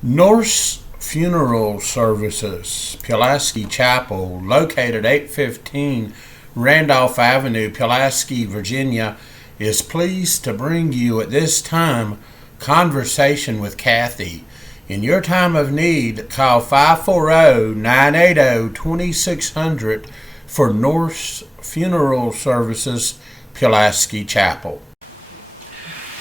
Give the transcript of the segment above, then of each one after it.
Norse Funeral Services, Pulaski Chapel, located 815 Randolph Avenue, Pulaski, Virginia, is pleased to bring you at this time Conversation with Kathy. In your time of need, call 540-980-2600 for Norse Funeral Services, Pulaski Chapel.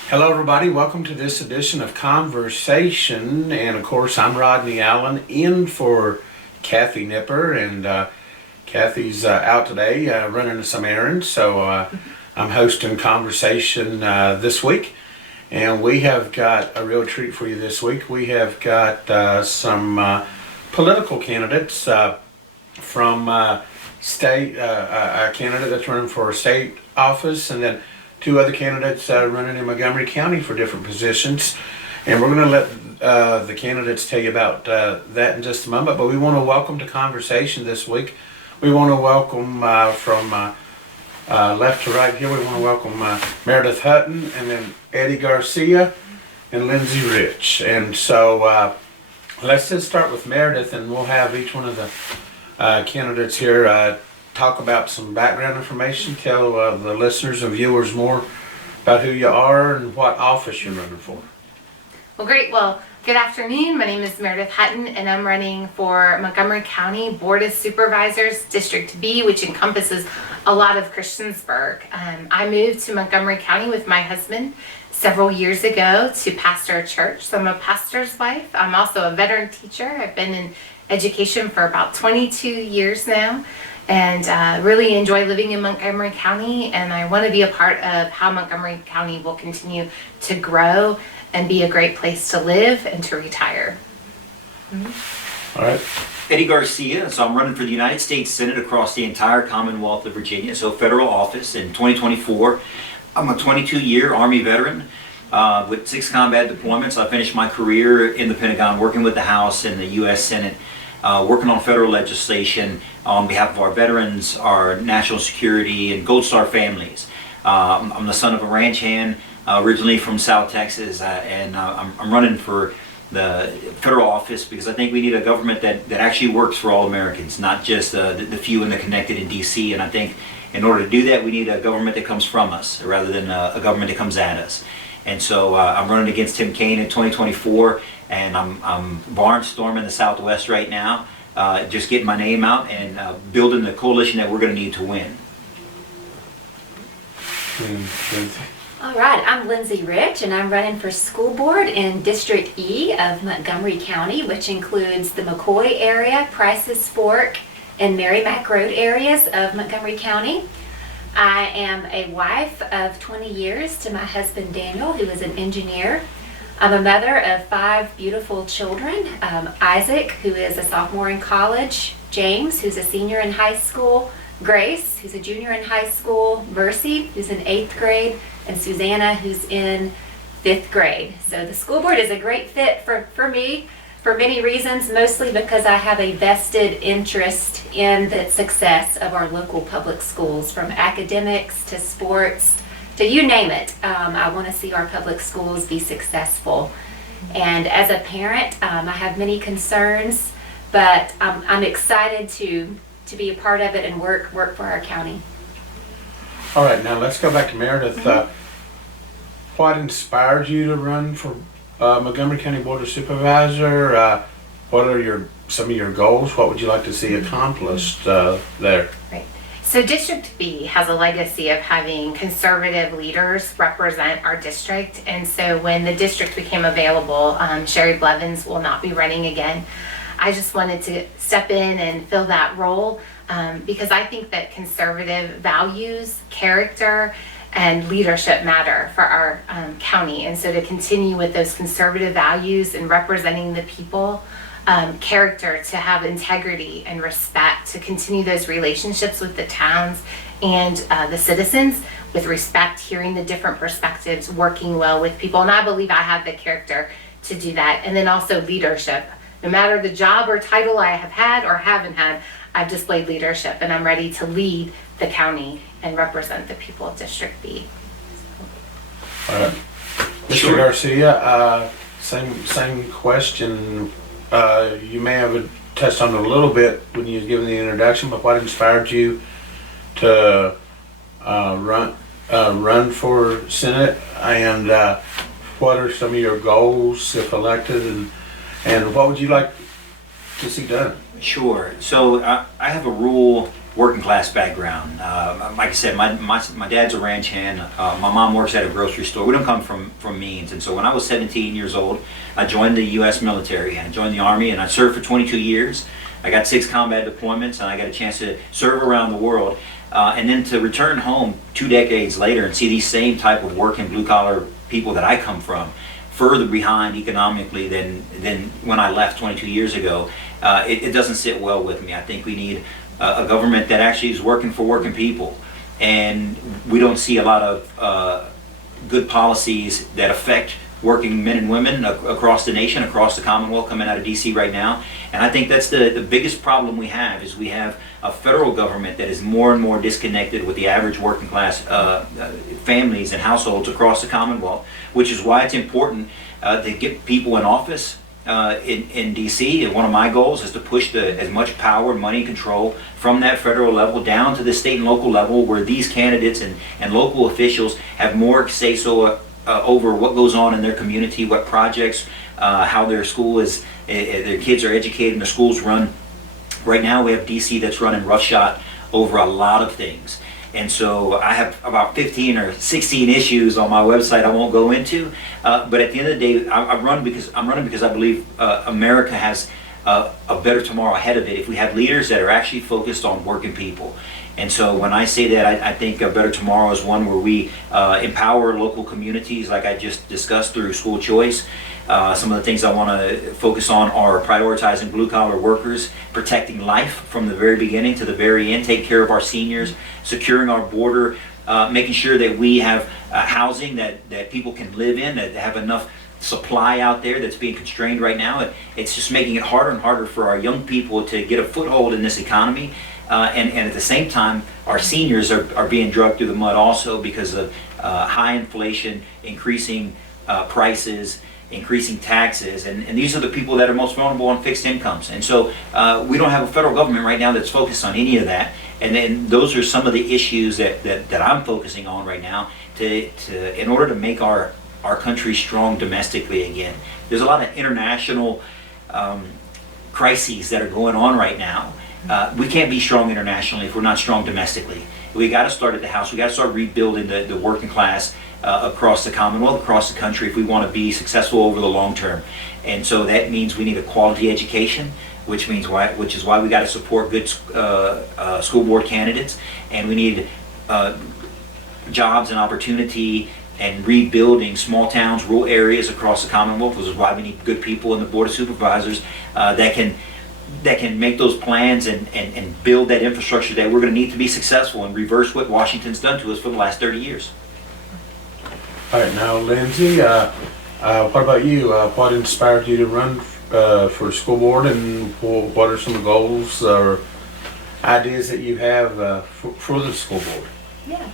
Hello everybody, welcome to this edition of Conversation, and of course I'm Rodney Allen in for Kathy Nipper, and Kathy's out today running some errands, so I'm hosting Conversation this week, and we have got a real treat for you this week. We have got some political candidates from state, a candidate that's running for a state office, and then two other candidates running in Montgomery County for different positions, and we're going to let the candidates tell you about that in just a moment. But we want to welcome to Conversation this week. We want to welcome from left to right here. We want to welcome Meredith Hutton, and then Eddie Garcia, and Lindsay Rich. And so let's just start with Meredith, and we'll have each one of the candidates here talk about some background information, tell the listeners and viewers more about who you are and what office you're running for. Well, great. Well, good afternoon. My name is Meredith Hutton, and I'm running for Montgomery County Board of Supervisors, District B, which encompasses a lot of Christiansburg. I moved to Montgomery County with my husband several years ago to pastor a church, so I'm a pastor's wife. I'm also a veteran teacher. I've been in education for about 22 years now, and really enjoy living in Montgomery County, and I want to be a part of how Montgomery County will continue to grow and be a great place to live and to retire. All right. Eddie Garcia, so I'm running for the United States Senate across the entire Commonwealth of Virginia, so federal office in 2024. I'm a 22-year Army veteran with 6 combat deployments. I finished my career in the Pentagon working with the House and the U.S. Senate, working on federal legislation on behalf of our veterans, our national security, and Gold Star families. I'm the son of a ranch hand, originally from South Texas, and I'm running for the federal office because I think we need a government that actually works for all Americans, not just the few and the connected in D.C. And I think in order to do that, we need a government that comes from us rather than a government that comes at us. And so I'm running against Tim Kaine in 2024, and I'm barnstorming the Southwest right now, just getting my name out and building the coalition that we're going to need to win. All right, I'm Lindsay Rich, and I'm running for school board in District E of Montgomery County, which includes the McCoy area, Price's Fork, and Merrimack Road areas of Montgomery County. I am a wife of 20 years to my husband Daniel, who is an engineer. I'm a mother of 5 beautiful children, Isaac, who is a sophomore in college, James, who's a senior in high school, Grace, who's a junior in high school, Mercy, who's in 8th grade, and Susanna, who's in 5th grade. So the school board is a great fit for me for many reasons, mostly because I have a vested interest in the success of our local public schools, from academics to sports to you name it. I want to see our public schools be successful. And as a parent, I have many concerns, but I'm excited to be a part of it and work for our county. All right, now let's go back to Meredith. What inspired you to run for Montgomery County Board of Supervisor? What are some of your goals? What would you like to see accomplished there? Right. So District B has a legacy of having conservative leaders represent our district, and so when the district became available, Sherry Blevins will not be running again. I just wanted to step in and fill that role because I think that conservative values, character, and leadership matter for our county. And so to continue with those conservative values and representing the people, character, to have integrity and respect, to continue those relationships with the towns and the citizens with respect, hearing the different perspectives, working well with people. And I believe I have the character to do that. And then also leadership. No matter the job or title I have had or haven't had, I've displayed leadership, and I'm ready to lead the county and represent the people of District B. Mr. Garcia, Same question. You may have touched on it a little bit when you was giving the introduction, but what inspired you to run for Senate, and what are some of your goals if elected, and what would you like to see done? Sure. So I have a rural working class background. Like I said, my dad's a ranch hand. My mom works at a grocery store. We don't come from means. And so when I was 17 years old, I joined the U.S. military. I joined the Army and I served for 22 years. I got 6 combat deployments and I got a chance to serve around the world. And then to return home 2 decades later and see these same type of working blue collar people that I come from further behind economically than when I left 22 years ago, it doesn't sit well with me. I think we need a government that actually is working for working people. And we don't see a lot of good policies that affect working men and women across the nation, across the Commonwealth, coming out of DC right now. And I think that's the biggest problem we have, is we have a federal government that is more and more disconnected with the average working class families and households across the Commonwealth, which is why it's important to get people in office in DC. And one of my goals is to push as much power, money, control from that federal level down to the state and local level, where these candidates and local officials have more say-so over what goes on in their community, what projects, how their school is, their kids are educated and the schools run. Right now we have DC that's running roughshod over a lot of things. And so I have about 15 or 16 issues on my website I won't go into. But at the end of the day, I'm running because I believe America has a better tomorrow ahead of it if we have leaders that are actually focused on working people. And so when I say that, I think a better tomorrow is one where we empower local communities, like I just discussed, through school choice. Some of the things I want to focus on are prioritizing blue-collar workers, protecting life from the very beginning to the very end, take care of our seniors, securing our border, making sure that we have housing that people can live in, that have enough supply out there that's being constrained right now. It's just making it harder and harder for our young people to get a foothold in this economy. And at the same time, our seniors are being dragged through the mud also because of high inflation, increasing prices, increasing taxes, and these are the people that are most vulnerable on fixed incomes. And so we don't have a federal government right now that's focused on any of that. And then those are some of the issues that I'm focusing on right now in order to make our country strong domestically again. There's a lot of international crises that are going on right now. We can't be strong internationally if we're not strong domestically. We got to start at the house. We got to start rebuilding the working class across the Commonwealth, across the country, if we want to be successful over the long term. And so that means we need a quality education, which is why we got to support good school board candidates, and we need jobs and opportunity and rebuilding small towns, rural areas across the Commonwealth, which is why we need good people in the Board of Supervisors that can make those plans and build that infrastructure that we're going to need to be successful and reverse what Washington's done to us for the last 30 years. All right, now Lindsay, what about you? What inspired you to run for school board, and what are some goals or ideas that you have for the school board? Yeah.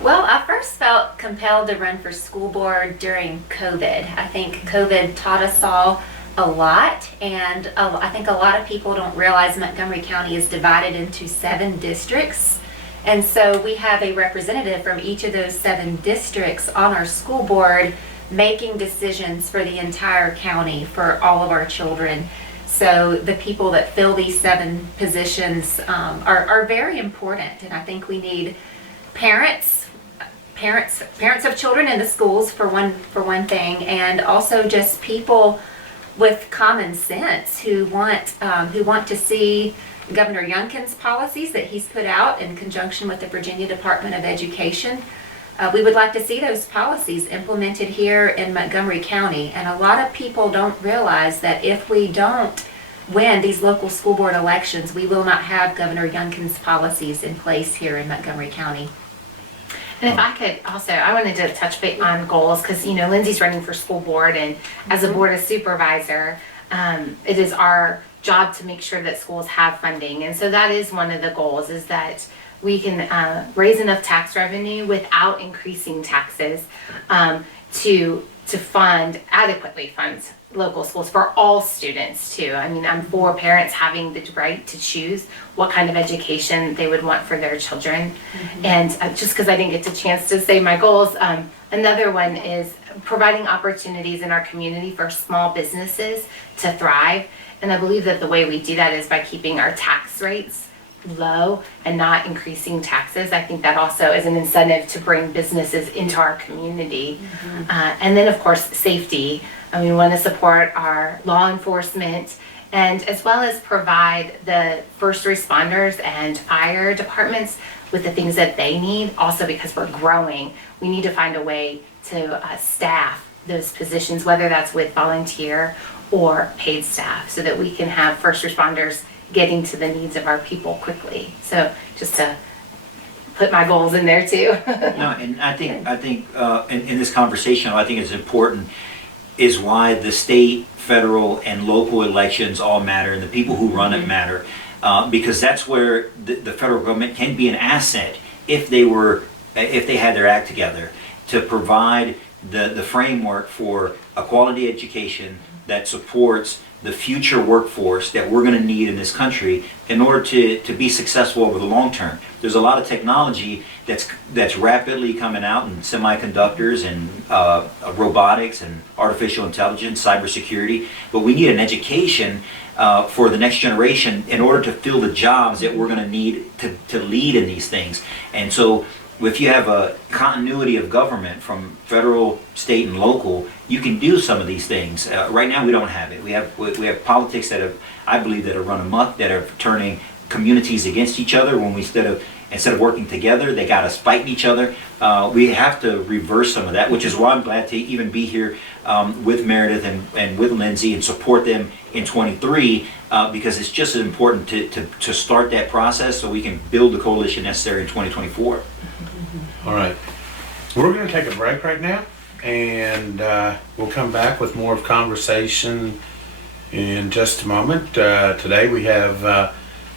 Well, I first felt compelled to run for school board during COVID. I think COVID taught us all a lot, and I think a lot of people don't realize Montgomery County is divided into 7 districts. And so we have a representative from each of those 7 districts on our school board making decisions for the entire county for all of our children. So the people that fill these 7 positions are very important, and I think we need parents of children in the schools for one thing, and also just people with common sense who want to see Governor Youngkin's policies that he's put out in conjunction with the Virginia Department of Education. We would like to see those policies implemented here in Montgomery County, and a lot of people don't realize that if we don't win these local school board elections, we will not have Governor Youngkin's policies in place here in Montgomery County. And if I could also, I wanted to touch base on goals, because Lindsay's running for school board, and as a board of supervisor, it is our job to make sure that schools have funding. And so that is one of the goals, is that we can raise enough tax revenue without increasing taxes to to adequately fund local schools for all students too. I mean, I'm for parents having the right to choose what kind of education they would want for their children. And just because I didn't get a chance to say my goals, another one is providing opportunities in our community for small businesses to thrive. And I believe that the way we do that is by keeping our tax rates low and not increasing taxes. I think that also is an incentive to bring businesses into our community. And then of course, safety. We want to support our law enforcement and as well as provide the first responders and fire departments with the things that they need. Also because we're growing, we need to find a way to staff those positions, whether that's with volunteer or paid staff, so that we can have first responders getting to the needs of our people quickly. So just to put my goals in there too. No, and I think in this conversation, I think it's important is why the state, federal, and local elections all matter, and the people who run it matter, because that's where the federal government can be an asset if they had their act together to provide the framework for a quality education that supports the future workforce that we're going to need in this country in order to be successful over the long term. There's a lot of technology that's rapidly coming out in semiconductors and robotics and artificial intelligence, cybersecurity, but we need an education for the next generation in order to fill the jobs that we're going to need to lead in these things. And so if you have a continuity of government from federal, state, and local, you can do some of these things. Right now, we don't have it. We have politics that I believe, that are run amok, that are turning communities against each other. When instead of working together, they got us fighting each other. We have to reverse some of that, which is why I'm glad to even be here with Meredith and with Lindsay and support them in 23, because it's just as important to start that process so we can build the coalition necessary in 2024. All right. We're going to take a break right now, and we'll come back with more of conversation in just a moment. Today we have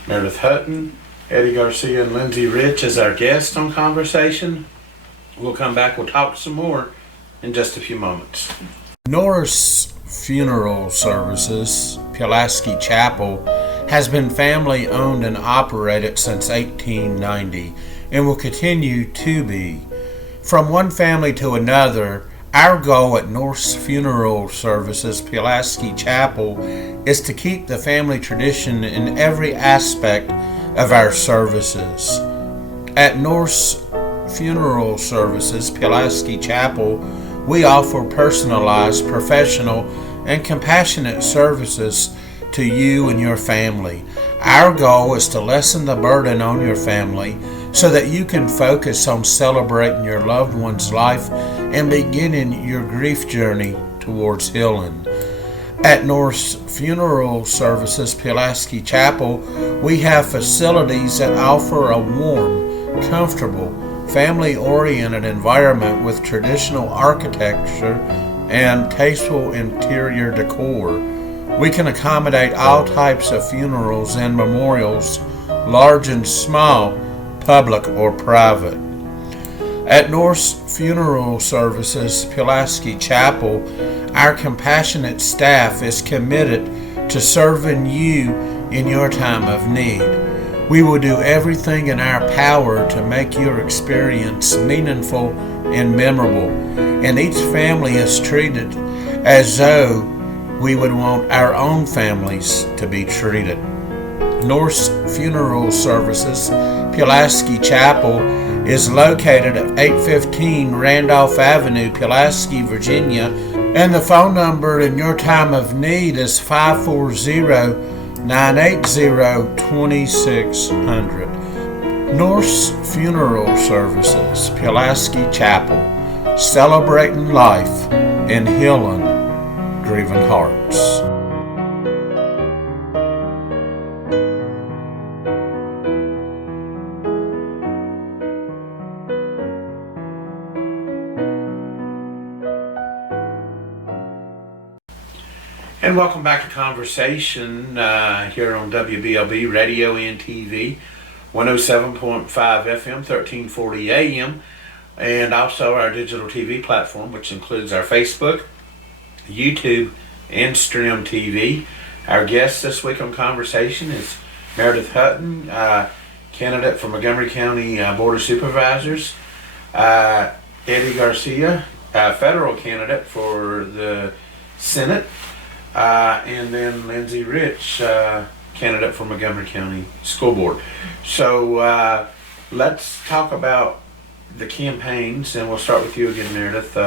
Meredith Hutton, Eddie Garcia, and Lindsay Rich as our guests on Conversation. We'll come back, we'll talk some more in just a few moments. Norris Funeral Services, Pulaski Chapel, has been family owned and operated since 1890 and will continue to be. From one family to another, our goal at Norris Funeral Services, Pulaski Chapel, is to keep the family tradition in every aspect of our services. At Norris Funeral Services, Pulaski Chapel, we offer personalized, professional, and compassionate services to you and your family. Our goal is to lessen the burden on your family so that you can focus on celebrating your loved one's life and beginning your grief journey towards healing. At Norris Funeral Services, Pulaski Chapel, we have facilities that offer a warm, comfortable, family-oriented environment with traditional architecture and tasteful interior decor. We can accommodate all types of funerals and memorials, large and small, public or private. At Norris Funeral Services, Pulaski Chapel, our compassionate staff is committed to serving you in your time of need. We will do everything in our power to make your experience meaningful and memorable, and each family is treated as though we would want our own families to be treated. Norris Funeral Services, Pulaski Chapel, is located at 815 Randolph Avenue, Pulaski, Virginia, and the phone number in your time of need is 540-980-2600. Norris Funeral Services, Pulaski Chapel, celebrating life and healing grieving hearts. And welcome back to Conversation here on WBLB Radio and TV, 107.5 FM, 1340 AM. and also our digital TV platform, which includes our Facebook, YouTube, and Stream TV. Our guest this week on Conversation is Meredith Hutton, candidate for Montgomery County Board of Supervisors, Eddie Garcia, federal candidate for the Senate, and then Lindsay Rich, candidate for Montgomery County School Board. So let's talk about the campaigns, and we'll start with you again, Meredith.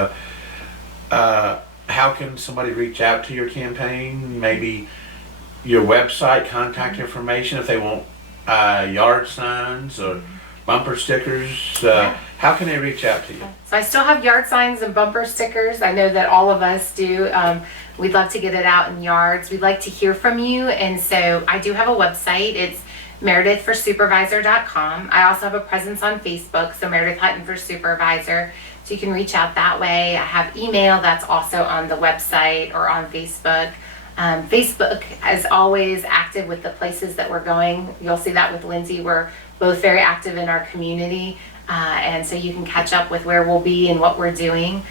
How can somebody reach out to your campaign? Maybe your website, contact information if they want yard signs or bumper stickers. How can they reach out to you? So I still have yard signs and bumper stickers. I know that all of us do. We'd love to get it out in yards. We'd like to hear from you. And so I do have a website. It's meredithforsupervisor.com. I also have a presence on Facebook, so Meredith Hutton for Supervisor. So you can reach out that way. I have email that's also on the website or on Facebook. Facebook is always active with the places that we're going. You'll see that with Lindsay. We're both very active in our community. And so you can catch up with where we'll be and what we're doing.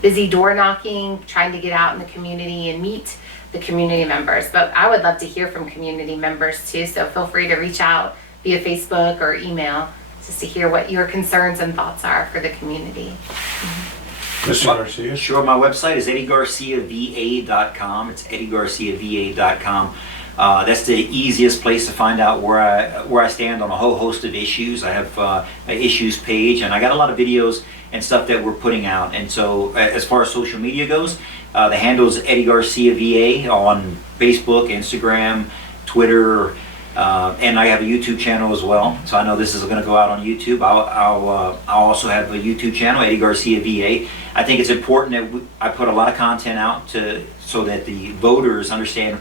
Busy door knocking, trying to get out in the community and meet the community members. But I would love to hear from community members too. So feel free to reach out via Facebook or email just to hear what your concerns and thoughts are for the community. Mr. Garcia? Sure, my website is eddiegarciava.com. It's eddiegarciava.com. That's the easiest place to find out where I stand on a whole host of issues. I have an issues page, and I got a lot of videos and stuff that we're putting out. And so as far as social media goes, the handle is Eddie Garcia VA on Facebook, Instagram, Twitter, and I have a YouTube channel as well. So I know this is going to go out on YouTube. I'll also have a YouTube channel, Eddie Garcia VA. I think it's important that I put a lot of content out so that the voters understand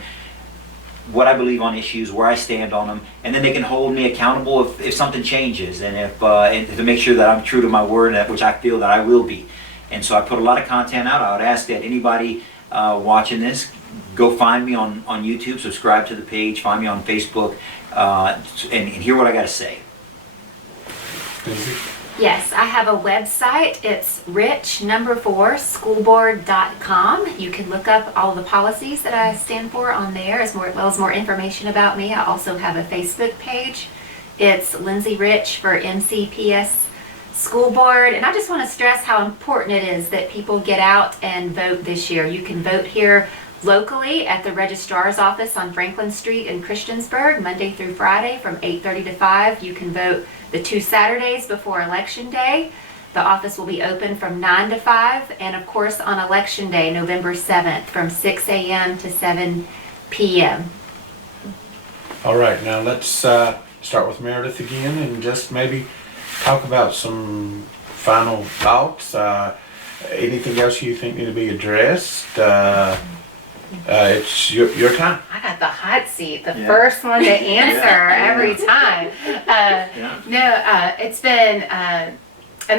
what I believe on issues, where I stand on them, and then they can hold me accountable if something changes, and and to make sure that I'm true to my word, which I feel that I will be. And so I put a lot of content out. I would ask that anybody watching this, go find me on YouTube, subscribe to the page, find me on Facebook, and hear what I got to say. Yes, I have a website. It's rich4schoolboard.com. You can look up all the policies that I stand for on there, as well as more information about me. I also have a Facebook page. It's Lindsay Rich for MCPS School Board. And I just want to stress how important it is that people get out and vote this year. You can vote here locally at the registrar's office on Franklin Street in Christiansburg, Monday through Friday from 8:30 to 5. You can vote the 2 Saturdays before Election Day. The office will be open from 9 to 5, and of course on Election Day, November 7th, from 6 a.m. to 7 p.m. All right, now let's start with Meredith again and just maybe talk about some final thoughts. Anything else you think need to be addressed? It's your time. I got the hot seat, the first one to answer every time. It's been an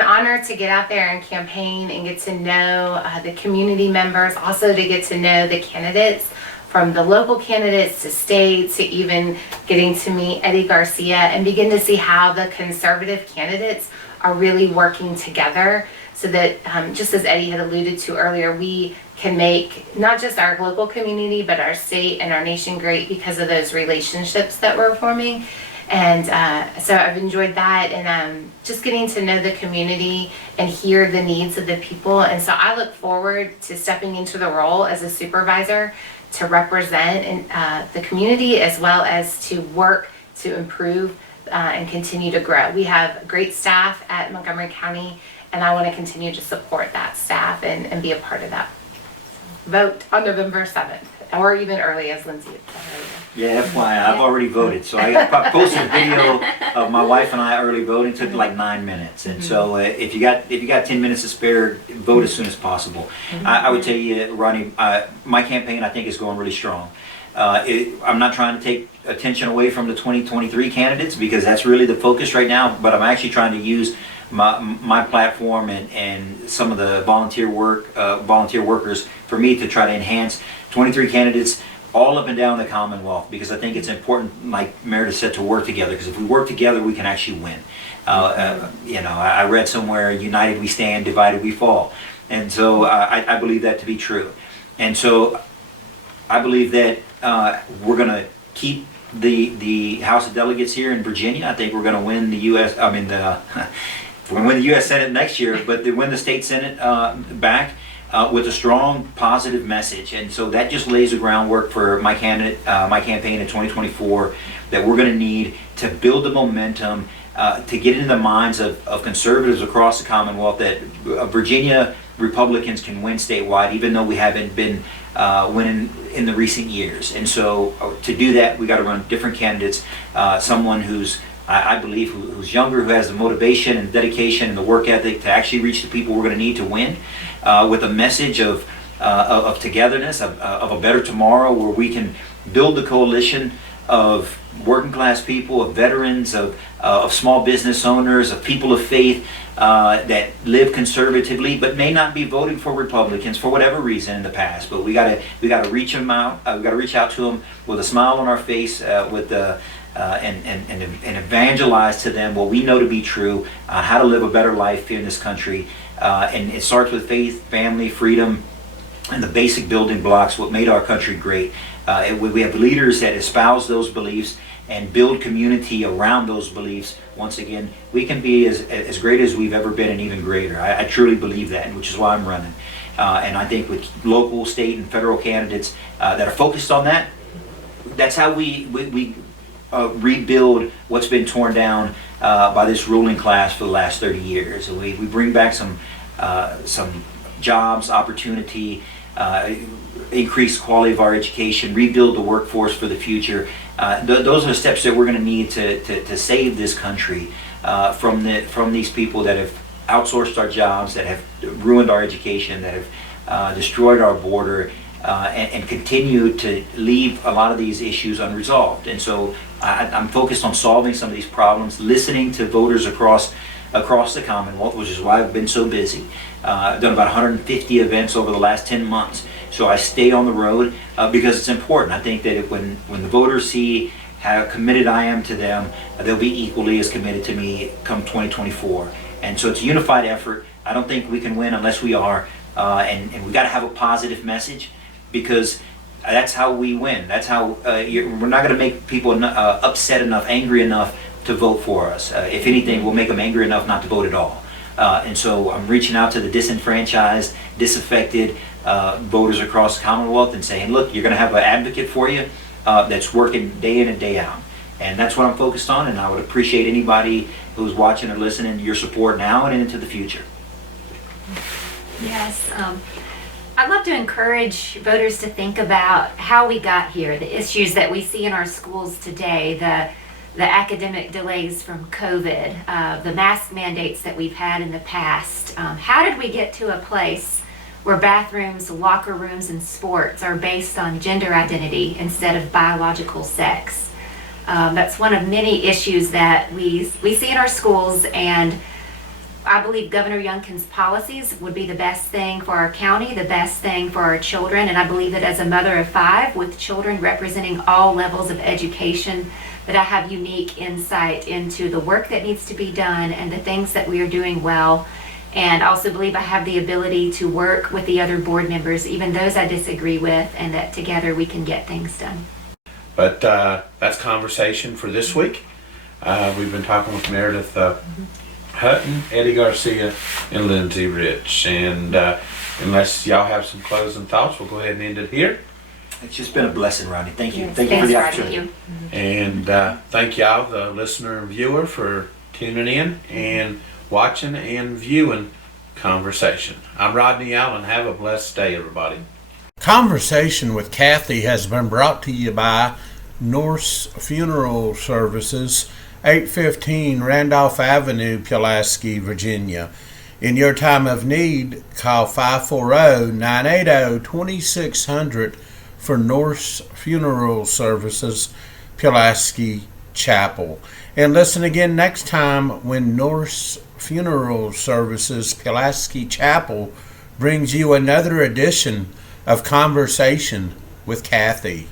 honor to get out there and campaign and get to know the community members, also to get to know the candidates, from the local candidates to state, to even getting to meet Eddie Garcia and begin to see how the conservative candidates are really working together, so that just as Eddie had alluded to earlier, we can make not just our local community, but our state and our nation great because of those relationships that we're forming. And so I've enjoyed that, and just getting to know the community and hear the needs of the people. And so I look forward to stepping into the role as a supervisor to represent the community, as well as to work to improve and continue to grow. We have great staff at Montgomery County, and I want to continue to support that staff and be a part of that. Vote on November 7th, or even early, as Lindsay said earlier. Yeah, FYI, I've already voted. So I posted a video of my wife and I early voting. It took like 9 minutes. And so if you got 10 minutes to spare, vote as soon as possible. I would tell you, Ronnie, my campaign I think is going really strong. I'm not trying to take attention away from the 2023 candidates, because that's really the focus right now, but I'm actually trying to use my platform and some of the volunteer workers for me to try to enhance 23 candidates. all up and down the Commonwealth, because I think it's important, like Meredith said, to work together, because if we work together, we can actually win. I read somewhere, united we stand, divided we fall. And so I believe that to be true. And so I believe that we're going to keep the House of Delegates here in Virginia. I think we're going to win the we're going to win the U.S. Senate next year, but to win the state Senate back with a strong, positive message. And so that just lays the groundwork for my campaign in 2024 that we're going to need to build the momentum to get into the minds of conservatives across the Commonwealth that Virginia Republicans can win statewide, even though we haven't been winning in the recent years. And so to do that, we got to run different candidates, someone who's, I believe, who's younger, who has the motivation and dedication and the work ethic to actually reach the people we're going to need to win, with a message of togetherness, of a better tomorrow, where we can build the coalition of working class people, of veterans, of small business owners, of people of faith that live conservatively but may not be voting for Republicans for whatever reason in the past. But we got to reach them out. We got to reach out to them with a smile on our face, and evangelize to them what we know to be true, how to live a better life here in this country. And it starts with faith, family, freedom, and the basic building blocks, what made our country great. We have leaders that espouse those beliefs and build community around those beliefs. Once again, we can be as great as we've ever been, and even greater. I truly believe that, which is why I'm running. And I think with local, state, and federal candidates that are focused on that, that's how we rebuild what's been torn down by this ruling class for the last 30 years. We bring back some jobs, opportunity, increase quality of our education, rebuild the workforce for the future. Those are the steps that we're going to need to save this country from these people that have outsourced our jobs, that have ruined our education, that have destroyed our border, and continue to leave a lot of these issues unresolved. And so I'm focused on solving some of these problems, listening to voters across the Commonwealth, which is why I've been so busy. I've done about 150 events over the last 10 months. So I stay on the road because it's important. I think that when the voters see how committed I am to them, they'll be equally as committed to me come 2024. And so it's a unified effort. I don't think we can win unless we are. And we got to have a positive message, because that's how we win. That's how we're not going to make people upset enough, angry enough to vote for us. If anything, we'll make them angry enough not to vote at all. And so I'm reaching out to the disenfranchised, disaffected voters across the Commonwealth and saying, look, you're going to have an advocate for you that's working day in and day out. And that's what I'm focused on, and I would appreciate anybody who's watching or listening to your support now and into the future. Yes, I'd love to encourage voters to think about how we got here, the issues that we see in our schools today, the academic delays from COVID, the mask mandates that we've had in the past. How did we get to a place where bathrooms, locker rooms, and sports are based on gender identity instead of biological sex? That's one of many issues that we see in our schools, and I believe Governor Youngkin's policies would be the best thing for our county, the best thing for our children, and I believe that as a mother of 5 with children representing all levels of education, that I have unique insight into the work that needs to be done and the things that we are doing well. And I also believe I have the ability to work with the other board members, even those I disagree with, and that together we can get things done. But that's conversation for this week. We've been talking with Meredith Hutton, Eddie Garcia, and Lindsay Rich. And unless y'all have some closing thoughts, we'll go ahead and end it here. It's just been a blessing, Rodney. Thank you. Yes, Thank you for thanks, the Rodney. opportunity. And thank y'all, the listener and viewer, for tuning in and watching and viewing Conversation. I'm Rodney Allen. Have a blessed day, everybody. Conversation with Kathy has been brought to you by Norse Funeral Services, 815 Randolph Avenue, Pulaski, Virginia. In your time of need, call 540-980-2600 for Norse Funeral Services, Pulaski Chapel. And listen again next time when Norse Funeral Services, Pulaski Chapel brings you another edition of Conversation with Kathy.